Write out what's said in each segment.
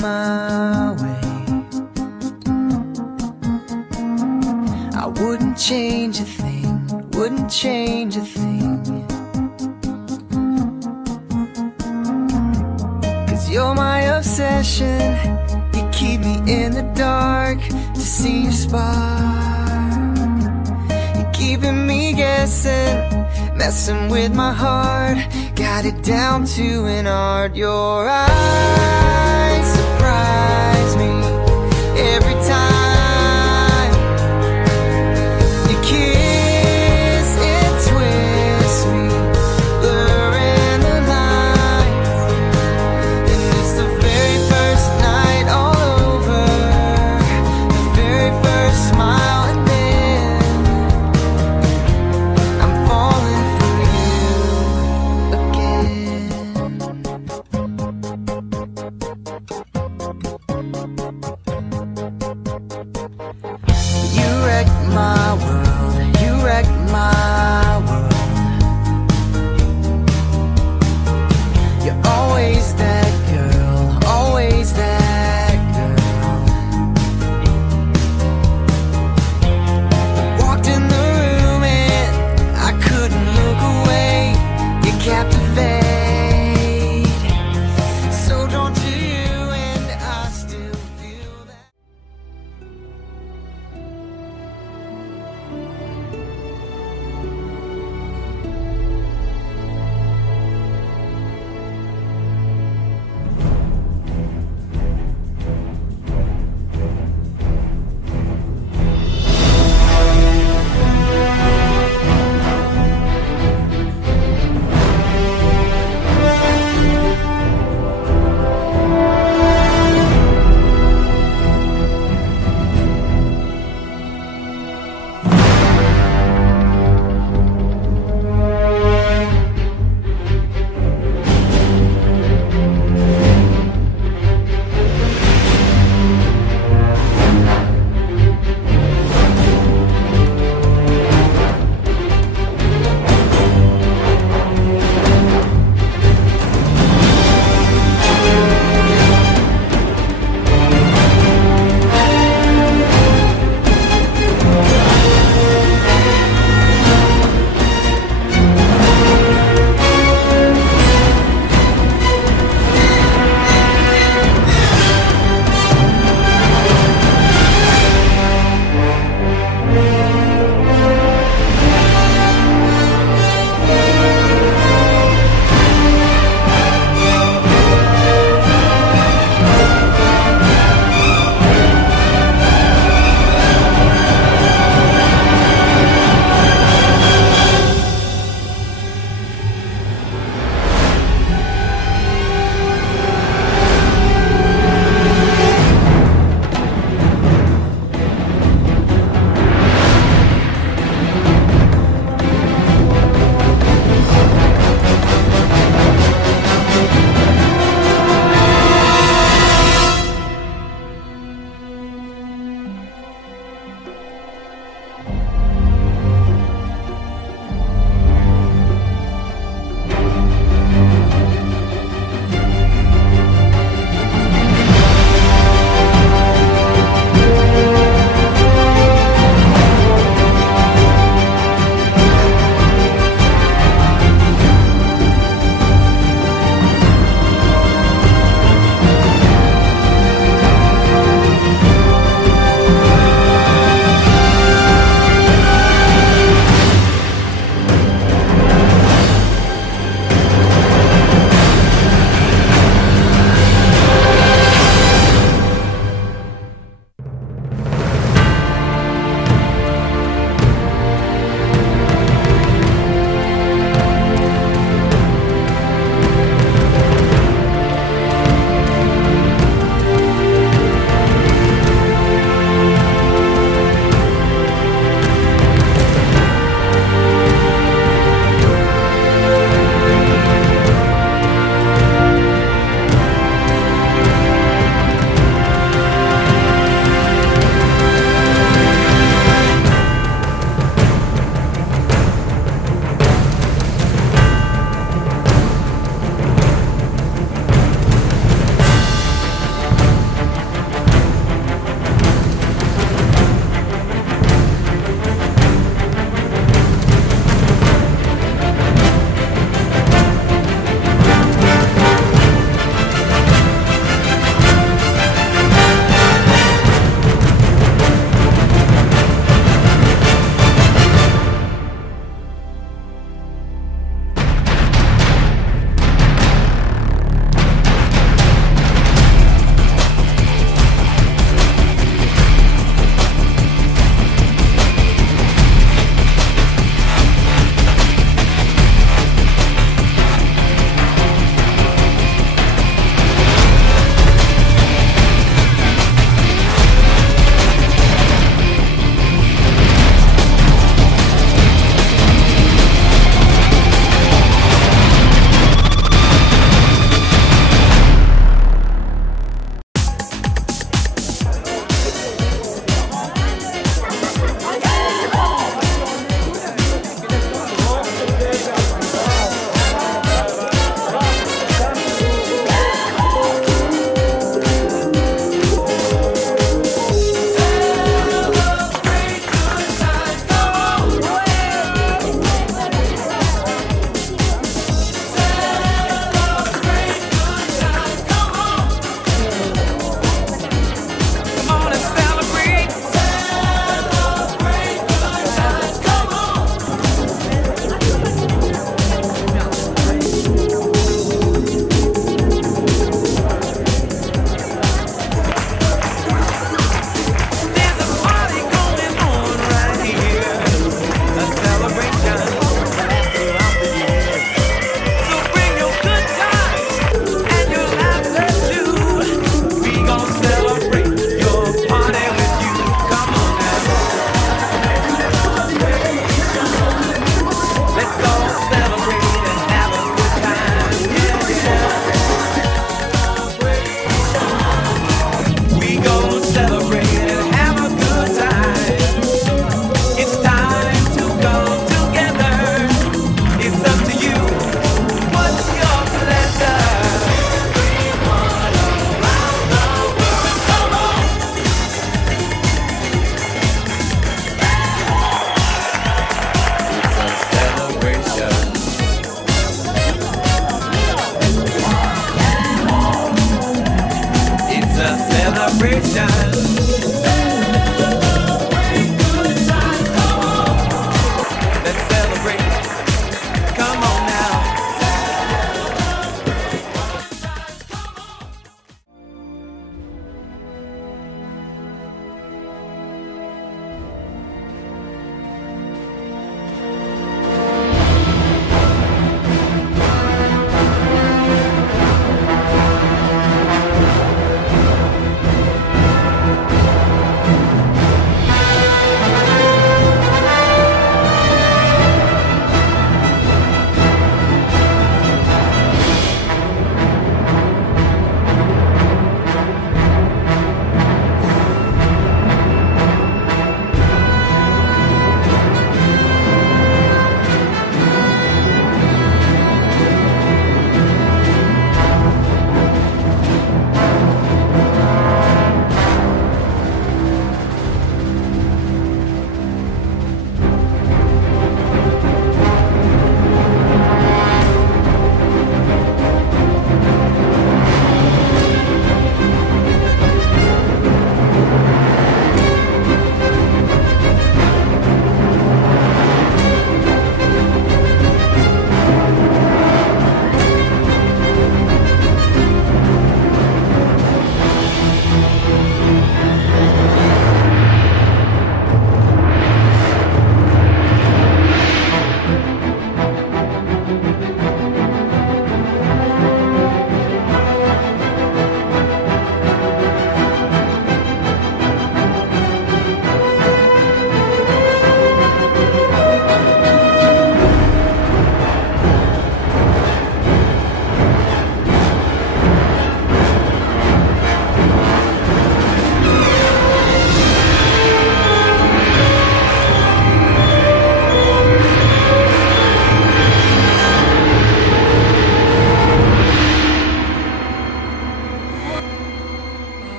my way. I wouldn't change a thing, wouldn't change a thing. 'Cause you're my obsession, you keep me in the dark to see your spark. You're keeping me guessing, messing with my heart, got it down to an art. Your eyes surprise me every time. Your kiss, it twists me, blurring the lines. And it's the very first night all over, the very first smile, and then I'm falling for you again.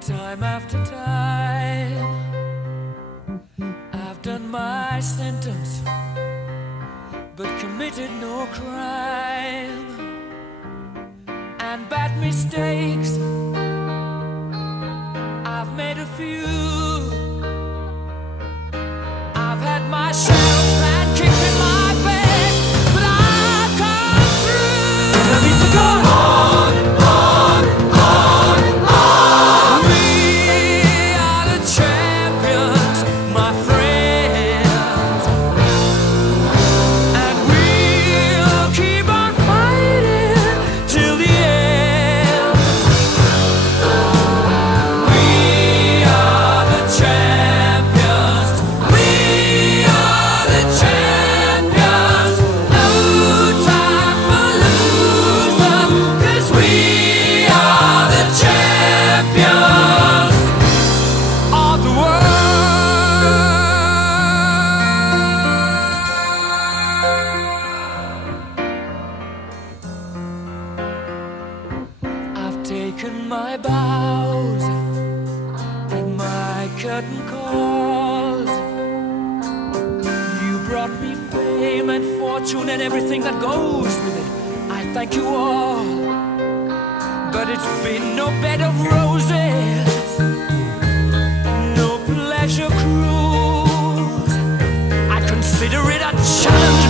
Time after time, I've done my sentence, but committed no crime. And bad mistakes, I've made a few. I've had my shadows and kicked in my face, but I've come through. I need to go on, on, on, on. We are the champions, my friends, and we'll keep on fighting till the end. We are the champions. We are the champions. No time for losers, 'cause we are the champions of the world. I've taken my bows and my curtain calls. You brought me fame and fortune and everything that goes with it. I thank you all, but it's been no bed of roses, no pleasure cruise. I consider it a challenge